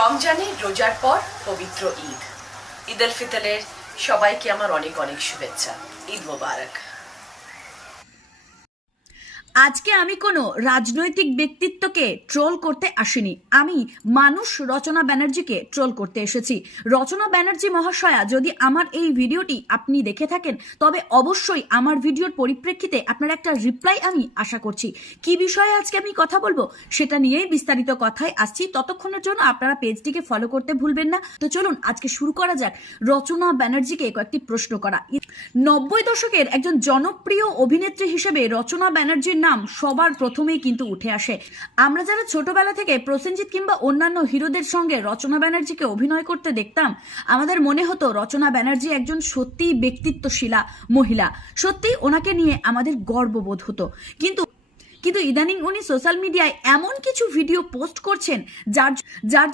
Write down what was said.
রমজানের রোজার পর পবিত্র ঈদ, ঈদ উল ফিতরের সবাইকে আমার অনেক অনেক শুভেচ্ছা। ঈদ মোবারক। আজকে আমি কোনো রাজনৈতিক ব্যক্তিত্বকে ট্রোল করতে আসিনি, আমি মানুষ রচনা ব্যানার্জিকে ট্রোল করতে এসেছি। রচনা ব্যানার্জি মহাশয়া, যদি আমার এই ভিডিওটি আপনি দেখে থাকেন তবে অবশ্যই আমার ভিডিওর পরিপ্রেক্ষিতে আপনার একটা রিপ্লাই আমি আশা করছি। কি বিষয়ে আজকে আমি কথা বলবো সেটা নিয়েই বিস্তারিত কথায় আসছি। ততক্ষণের জন্য আপনারা পেজটিকে ফলো করতে ভুলবেন না। তো চলুন আজকে শুরু করা যাক রচনা ব্যানার্জিকে কয়েকটি প্রশ্ন করা। 90 দশকের একজন জনপ্রিয় অভিনেত্রী হিসেবে রচনা ব্যানার্জির নাম সবার প্রথমেই কিন্তু উঠে আসে। আমরা যারা ছোটবেলা থেকে প্রসেনজিৎ কিংবা অন্যান্য হিরোদের সঙ্গে রচনা ব্যানার্জিকে অভিনয় করতে দেখতাম, আমাদের মনে হতো রচনা ব্যানার্জি একজন সত্যিই ব্যক্তিত্বশীলা মহিলা, সত্যিই ওনাকে নিয়ে আমাদের গর্ববোধ হতো। কিন্তু ইদানিং উনি সোশ্যাল মিডিয়ায় এমন কিছু ভিডিও পোস্ট করছেন যার